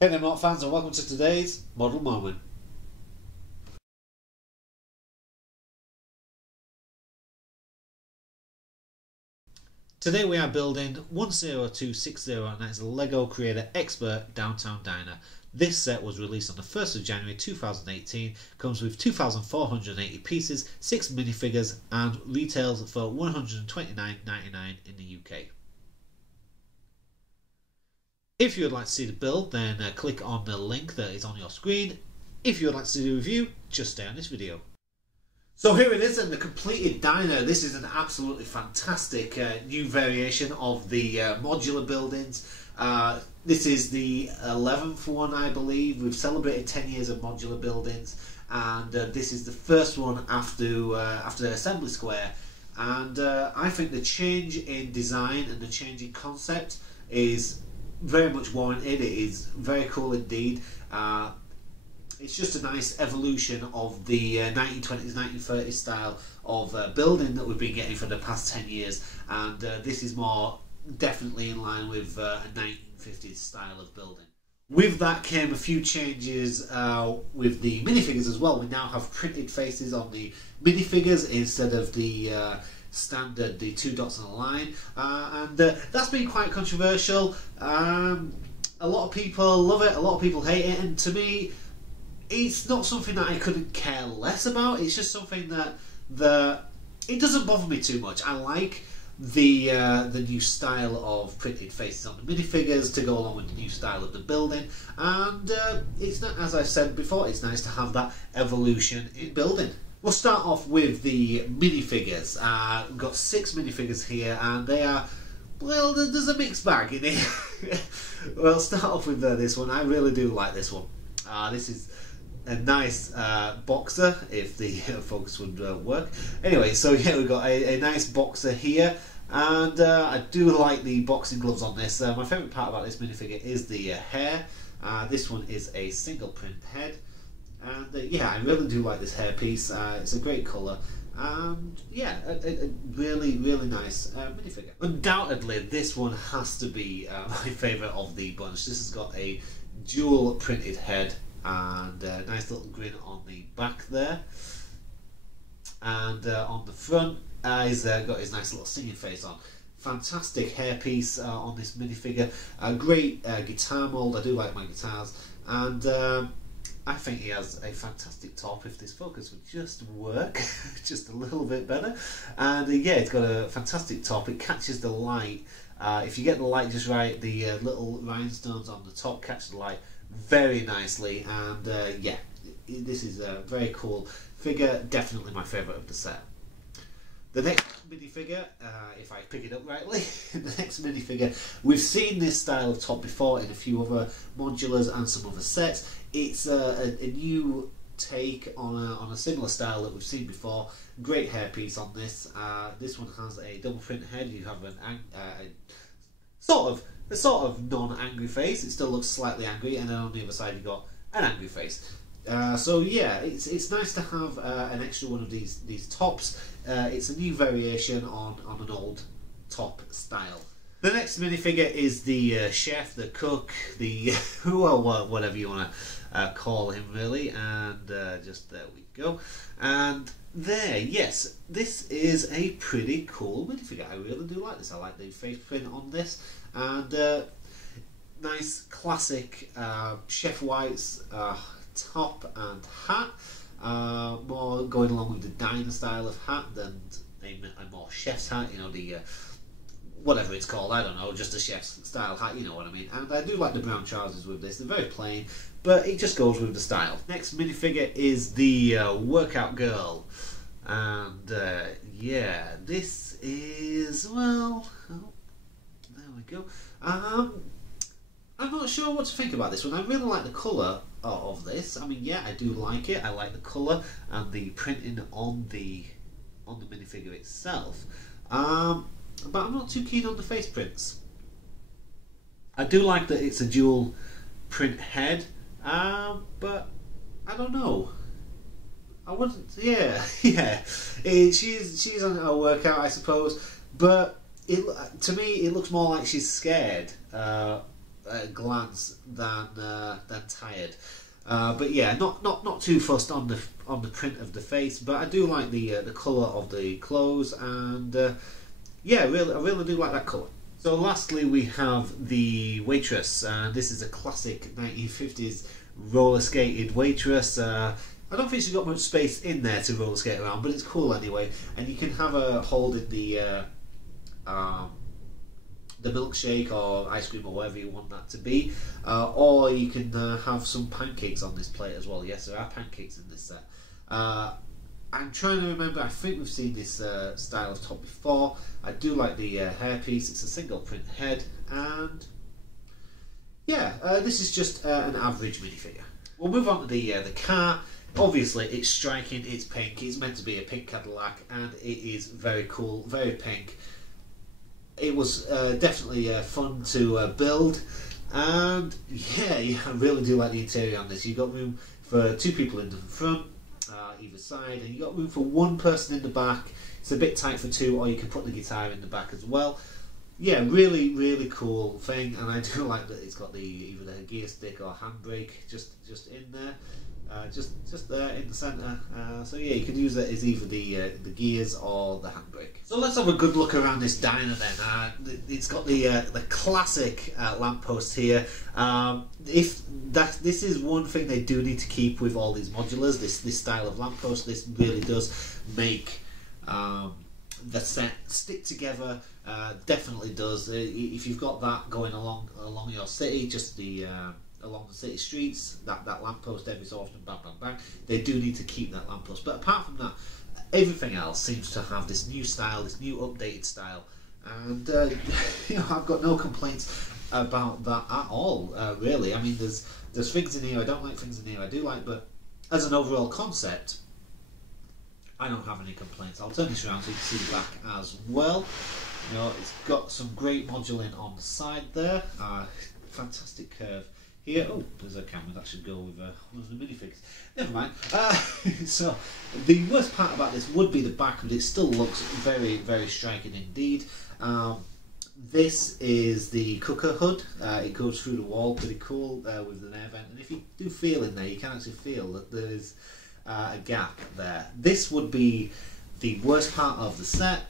Hey there, Mortt fans, and welcome to today's Model Moment. Today we are building 10260, and that is a LEGO Creator Expert Downtown Diner. This set was released on the 1st of January 2018, comes with 2,480 pieces, 6 minifigures, and retails for $129.99 in the UK. If you would like to see the build, then click on the link that is on your screen. If you would like to see the review, just stay on this video. So here it is, and the completed diner. This is an absolutely fantastic new variation of the modular buildings. This is the 11th one, I believe. We've celebrated 10 years of modular buildings, and this is the first one after Assembly Square. And I think the change in design and the change in concept is very much warranted. It is very cool indeed. It's just a nice evolution of the 1920s, 1930s style of building that we've been getting for the past 10 years, and this is more definitely in line with a 1950s style of building. With that came a few changes with the minifigures as well. We now have printed faces on the minifigures instead of the standard, the 2 dots on a line, and that's been quite controversial. A lot of people love it, a lot of people hate it, and to me it's not something that I couldn't care less about. It's just something that it doesn't bother me too much. I like the new style of printed faces on the minifigures to go along with the new style of the building, and it's not, as I've said before, it's nice to have that evolution in building. We'll start off with the minifigures. We've got 6 minifigures here, and they are, well, there's a mixed bag in here. We'll start off with this one. I really do like this one. This is a nice boxer, if the focus would work. Anyway, so yeah, we've got a nice boxer here, and I do like the boxing gloves on this. My favourite part about this minifigure is the hair. This one is a single print head, and yeah, I really do like this hair piece. It's a great colour, and yeah, a really nice minifigure. Undoubtedly, this one has to be my favourite of the bunch. This has got a dual printed head and a nice little grin on the back there, and on the front he's got his nice little singing face on. Fantastic hairpiece on this minifigure. A great guitar mould. I do like my guitars, and I think he has a fantastic top if this focus would just work just a little bit better. And yeah, it's got a fantastic top. It catches the light. If you get the light just right, the little rhinestones on the top catch the light very nicely, and yeah, this is a very cool figure, definitely my favourite of the set. The next minifigure, if I pick it up rightly, the next minifigure, we've seen this style of top before in a few other modulars and some other sets. It's a new take on a similar style that we've seen before. Great hairpiece on this. This one has a double print head. You have a sort of non-angry face. It still looks slightly angry, and then on the other side you've got an angry face. So yeah, it's nice to have an extra one of these tops. It's a new variation on an old top style. The next minifigure is the chef, the cook, the well, whatever you want to call him really, and just there we go. And there, yes, this is a pretty cool minifigure. I really do like this. I like the face print on this, and nice classic Chef White's top and hat. More going along with the diner style of hat than a more chef's hat, you know, the whatever it's called, I don't know, just a chef's style hat, you know what I mean. And I do like the brown trousers with this. They're very plain, but it just goes with the style. Next minifigure is the workout girl, and yeah, this is, well, oh, there we go. I'm not sure what to think about this one. I really like the colour of this. I mean, yeah, I do like it. I like the colour and the printing on the minifigure itself. But I'm not too keen on the face prints. I do like that it's a dual print head, but I don't know. I wouldn't. Yeah, yeah. She's on a workout, I suppose, but to me it looks more like she's scared. glance than tired. But yeah, not too fussed on the print of the face, but I do like the colour of the clothes, and yeah, I really do like that colour. So lastly, we have the waitress, and this is a classic 1950s roller skated waitress. I don't think she's got much space in there to roller skate around, but it's cool anyway. And you can have her holding the milkshake or ice cream or whatever you want that to be, or you can have some pancakes on this plate as well. Yes, there are pancakes in this set. I'm trying to remember, I think we've seen this style of top before. I do like the hairpiece. It's a single print head, and yeah, this is just an average minifigure. We'll move on to the car. Obviously it's striking, it's pink, it's meant to be a pink Cadillac, and it is very cool, very pink. It was definitely fun to build, and yeah, I really do like the interior on this. You've got room for 2 people in the front, either side, and you've got room for 1 person in the back. It's a bit tight for 2, or you can put the guitar in the back as well. Yeah, really cool thing, and I do like that it's got either the gear stick or handbrake just in there. Just there in the centre, so yeah, you can use it as either the gears or the handbrake. So let's have a good look around this diner then. It's got the classic lamppost here. This is one thing they do need to keep with all these modulars. This style of lamppost. This really does make the set stick together. Definitely does. If you've got that going along your city, just along the city streets, that lamppost every so often, bang bang bang, they do need to keep that lamppost. But apart from that, everything else seems to have this new style, this new updated style, and you know, I've got no complaints about that at all, really. I mean, there's things in here I don't like, things in here I do like, but as an overall concept, I don't have any complaints. I'll turn this around so you can see the back as well. You know, it's got some great moduling on the side there, fantastic curve here. Oh, there's a camera that should go with one of the minifigs. Never mind. So the worst part about this would be the back, but it still looks very striking indeed. This is the cooker hood. It goes through the wall, pretty cool, with an air vent, and if you do feel in there, you can actually feel that there is a gap there. This would be the worst part of the set.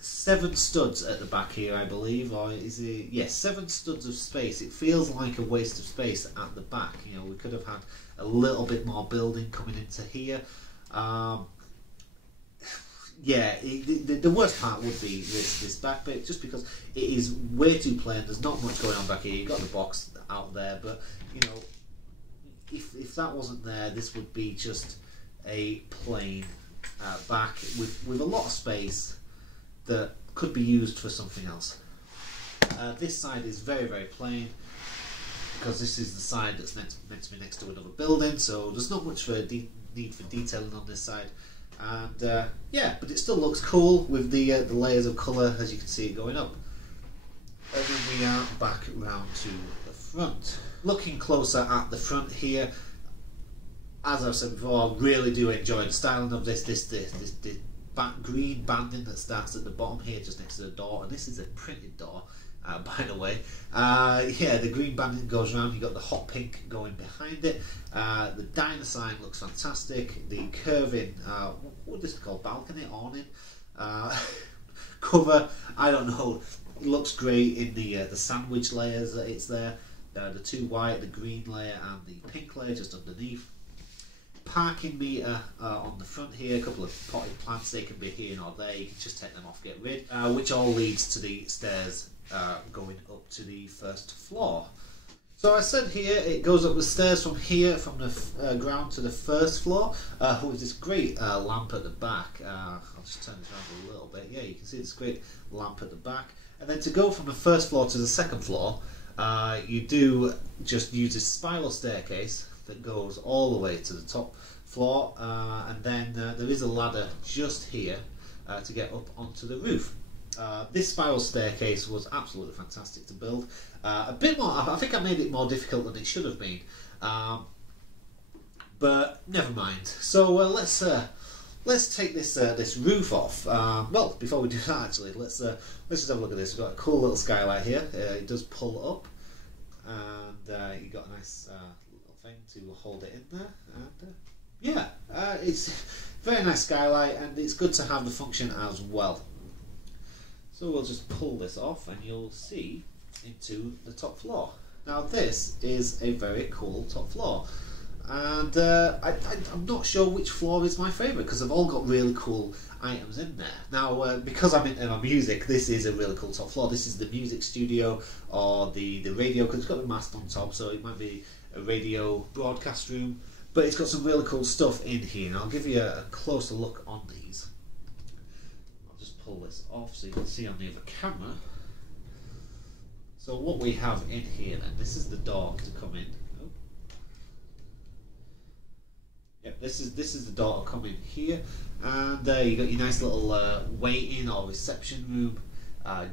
7 studs at the back here, I believe, or is it? Yes, 7 studs of space. It feels like a waste of space at the back. You know, we could have had a little bit more building coming into here. Yeah, the worst part would be this back bit, just because it is way too plain. There's not much going on back here. You've got the box out there, but you know, if that wasn't there, this would be just a plain back with a lot of space that could be used for something else. This side is very plain, because this is the side that's meant to be next to another building, so there's not much need for detailing on this side. And yeah, but it still looks cool with the layers of colour, as you can see it going up. And then we are back round to the front. Looking closer at the front here, as I've said before, I really do enjoy the styling of this green banding that starts at the bottom here, just next to the door, and this is a printed door, by the way. Yeah, the green banding goes around. You've got the hot pink going behind it. The diner sign looks fantastic. The curving, what would this be called? Balcony, awning, cover, I don't know. It looks great in the sandwich layers that it's there. The 2 white, the green layer, and the pink layer just underneath. Parking meter on the front here, a couple of potted plants. They can be here or there, you can just take them off, get rid, which all leads to the stairs going up to the first floor. So I said here, it goes up the stairs from here, from the ground to the first floor, with this great lamp at the back. I'll just turn this around a little bit. Yeah, you can see this great lamp at the back. And then to go from the first floor to the second floor, you do just use a spiral staircase that goes all the way to the top floor, and then there is a ladder just here to get up onto the roof. This spiral staircase was absolutely fantastic to build. A bit more, I think I made it more difficult than it should have been, but never mind. So let's let's take this this roof off. Well, before we do that, actually, let's just have a look at this. We've got a cool little skylight here. It does pull up, and you got a nice little thing to hold it in there. And yeah, it's a very nice skylight, and it's good to have the function as well. So we'll just pull this off, and you'll see into the top floor. Now this is a very cool top floor, and I'm not sure which floor is my favourite because they've all got really cool items in there. Now because I'm into my music, this is a really cool top floor. This is the music studio or the radio, because it's got the mast on top, so it might be a radio broadcast room, but it's got some really cool stuff in here, and I'll give you a closer look on these. I'll just pull this off so you can see on the other camera. So what we have in here then, this is the door to come in. Oh. Yep, this is the door to come in here, and you got your nice little waiting or reception room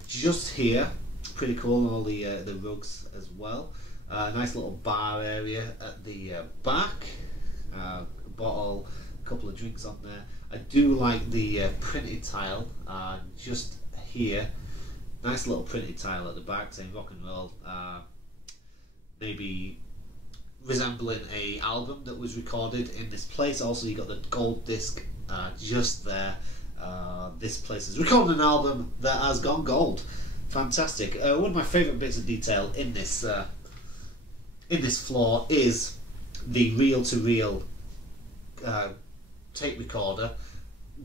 just here. Pretty cool, all the rugs as well. Nice little bar area at the back. Bottle, a couple of drinks on there. I do like the printed tile just here. Nice little printed tile at the back saying rock and roll, maybe resembling a album that was recorded in this place. Also, you got the gold disc just there. This place is recording an album that has gone gold. Fantastic. One of my favourite bits of detail in this floor is the reel-to-reel tape recorder.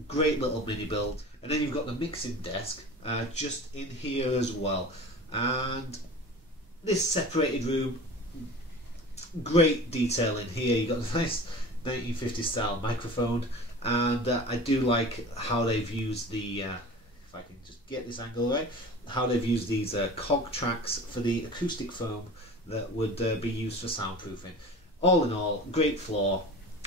Great little mini build. And then you've got the mixing desk just in here as well, and this separated room, great detail in here. You got a nice 1950s style microphone, and I do like how they've used the if I can just get this angle right, how they've used these cog tracks for the acoustic foam that would be used for soundproofing. All in all, great floor,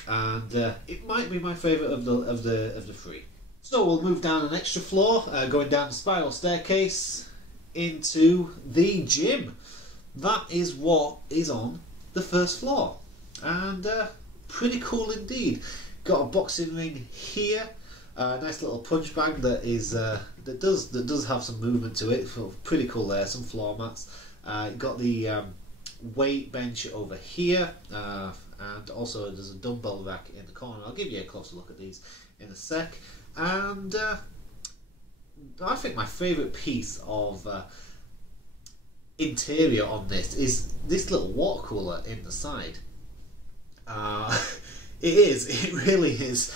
and it might be my favourite of the three. So we'll move down an extra floor, going down the spiral staircase into the gym. That is what is on the first floor, and pretty cool indeed. Got a boxing ring here, a nice little punch bag that is that does have some movement to it. Pretty cool there. Some floor mats. Got the weight bench over here, and also there's a dumbbell rack in the corner. I'll give you a closer look at these in a sec. And I think my favourite piece of interior on this is this little water cooler in the side. It really is.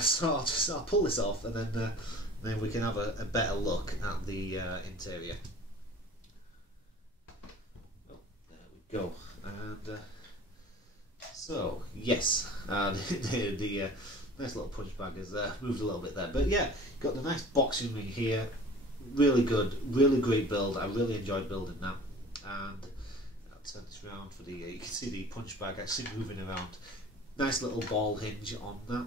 So I'll pull this off, and then we can have a better look at the interior. Oh, there we go. And so yes, the nice little punch bag is moved a little bit there, but yeah, got the nice boxing ring here. Really good, really great build. I really enjoyed building that. And I'll turn this around for the. You can see the punch bag actually moving around. Nice little ball hinge on that.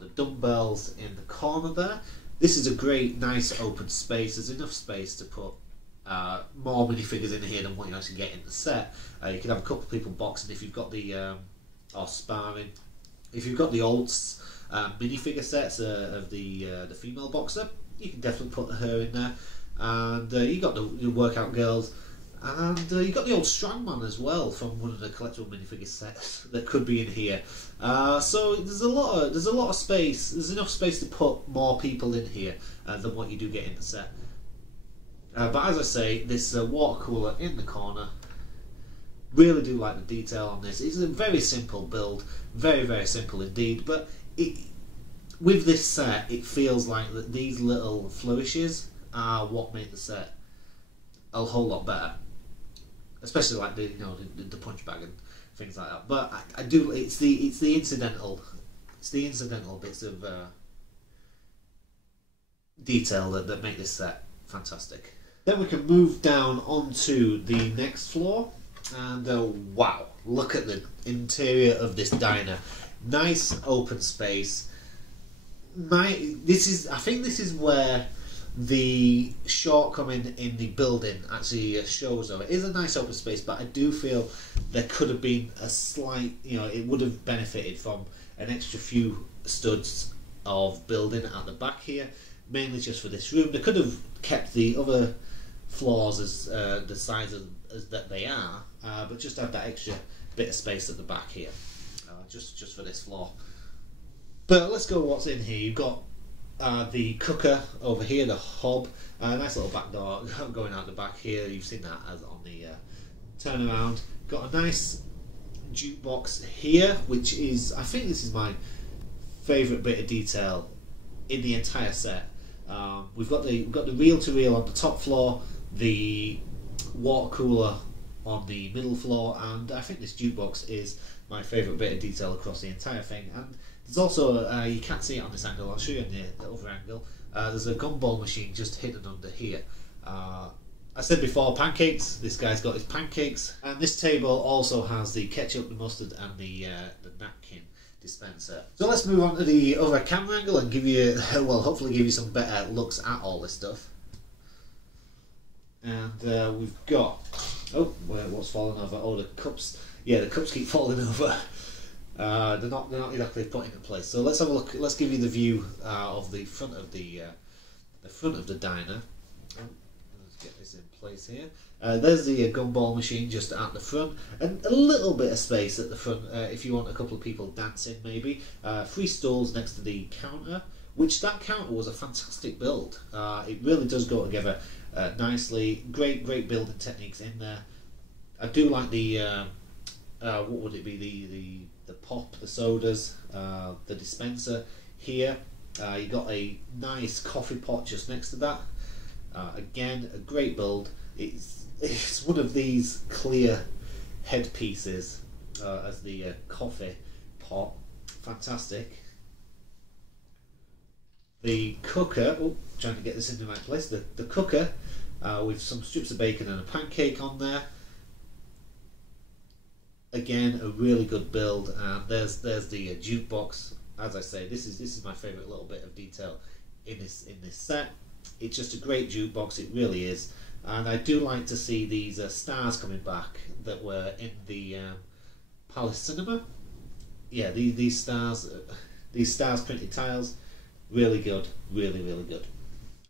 The dumbbells in the corner there. This is a great, nice open space. There's enough space to put more minifigures in here than what you actually get in the set. You can have a couple of people boxing if you've got the or sparring. If you've got the old minifigure sets of the female boxer, you can definitely put her in there. And you got the workout girls, and you got the old strongman as well from one of the collectible minifigure sets that could be in here. So there's a lot of space. There's enough space to put more people in here than what you do get in the set. But as I say, this water cooler in the corner. Really do like the detail on this. It's a very simple build, very, very simple indeed, but with this set it feels like that these little flourishes are what make the set a whole lot better, especially like the the punch bag and things like that. But I do, it's the incidental bits of detail that make this set fantastic. Then we can move down onto the next floor. And wow, look at the interior of this diner. Nice open space. I think this is where the shortcoming in the building actually shows though. It is a nice open space, but I do feel there could have been a slight, it would have benefited from an extra few studs of building at the back here, mainly just for this room. They could have kept the other floors as the size as that they are, but just have that extra bit of space at the back here, just for this floor. But let's go what's in here. You've got the cooker over here, the hob, nice little back door going out the back here. You've seen that as on the turnaround. Got a nice jukebox here, which is, I think this is my favourite bit of detail in the entire set. We've got the reel-to-reel on the top floor, the water cooler on the middle floor, and I think this jukebox is my favourite bit of detail across the entire thing. And there's also, you can't see it on this angle, I'll show you on the other angle, there's a gumball machine just hidden under here. I said before, pancakes, this guy's got his pancakes, and this table also has the ketchup, the mustard and the napkin dispenser. So let's move on to the other camera angle and give you, well, hopefully give you some better looks at all this stuff. And we've got, oh, what's falling over? Oh, the cups. Yeah, the cups keep falling over. They're not exactly put into place. So let's have a look. Let's give you the view of the front of the front of the diner. Let's get this in place here. There's the gumball machine just at the front, and a little bit of space at the front if you want a couple of people dancing, maybe. 3 stools next to the counter, which that counter was a fantastic build. It really does go together nicely. Great building techniques in there. I do like the what would it be, the pop, the sodas, the dispenser here. You got a nice coffee pot just next to that. Again, a great build. It's one of these clear headpieces as the coffee pot. Fantastic. The cooker, oh, trying to get this in the right place. The cooker with some strips of bacon and a pancake on there. Again, a really good build. And there's the jukebox. As I say, this is my favourite little bit of detail in this set. It's just a great jukebox, it really is. And I do like to see these stars coming back that were in the Palace Cinema. Yeah, these stars printed tiles, really good, really good.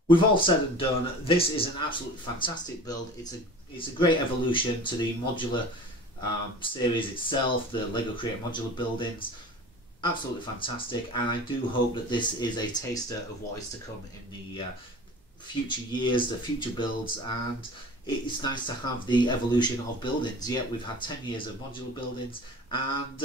We've all said and done. This is an absolutely fantastic build. It's a great evolution to the modular series itself, the Lego Creator modular buildings. Absolutely fantastic, and I do hope that this is a taster of what is to come in the future years, the future builds. And it's nice to have the evolution of buildings. Yeah, we've had 10 years of modular buildings, and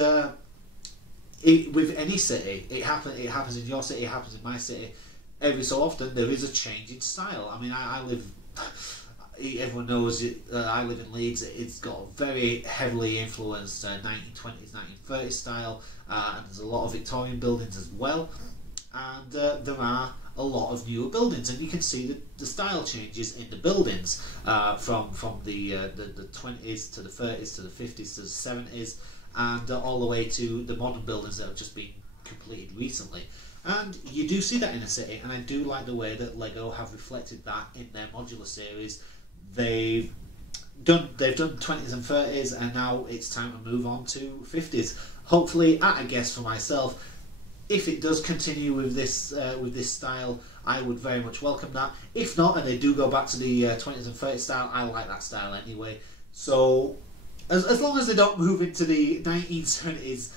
with any city, it happens in your city, it happens in my city. Every so often there is a change in style. I mean, I live, everyone knows it, I live in Leeds. It's got very heavily influenced 1920s, 1930s style, and there's a lot of Victorian buildings as well. And there are a lot of newer buildings, and you can see the style changes in the buildings from the 20s to the 30s to the 50s to the 70s, and all the way to the modern buildings that have just been completed recently. And you do see that in a city, and I do like the way that Lego have reflected that in their modular series. They've done 20s and 30s, and now it's time to move on to 50s. Hopefully, at a guess for myself, if it does continue with this style, I would very much welcome that. If not, and they do go back to the 20s and 30s style, I like that style anyway. So as long as they don't move into the 1970s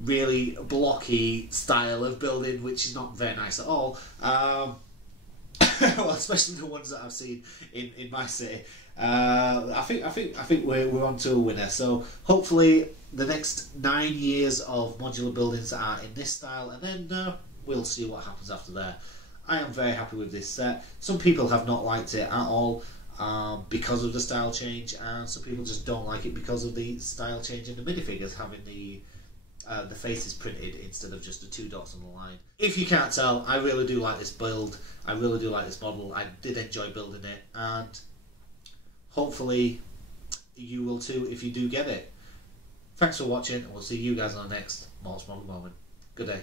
really blocky style of building, which is not very nice at all. Well, especially the ones that I've seen in my city. I think we're on to a winner. So hopefully the next 9 years of modular buildings are in this style, and then we'll see what happens after there. I am very happy with this set. Some people have not liked it at all because of the style change, and some people just don't like it because of the style change in the minifigures having the faces printed instead of just the 2 dots on the line. If you can't tell, I really do like this build. I really do like this model. I did enjoy building it, and hopefully you will too if you do get it. Thanks for watching, and we'll see you guys on the next Mort's Model Moment. Good day.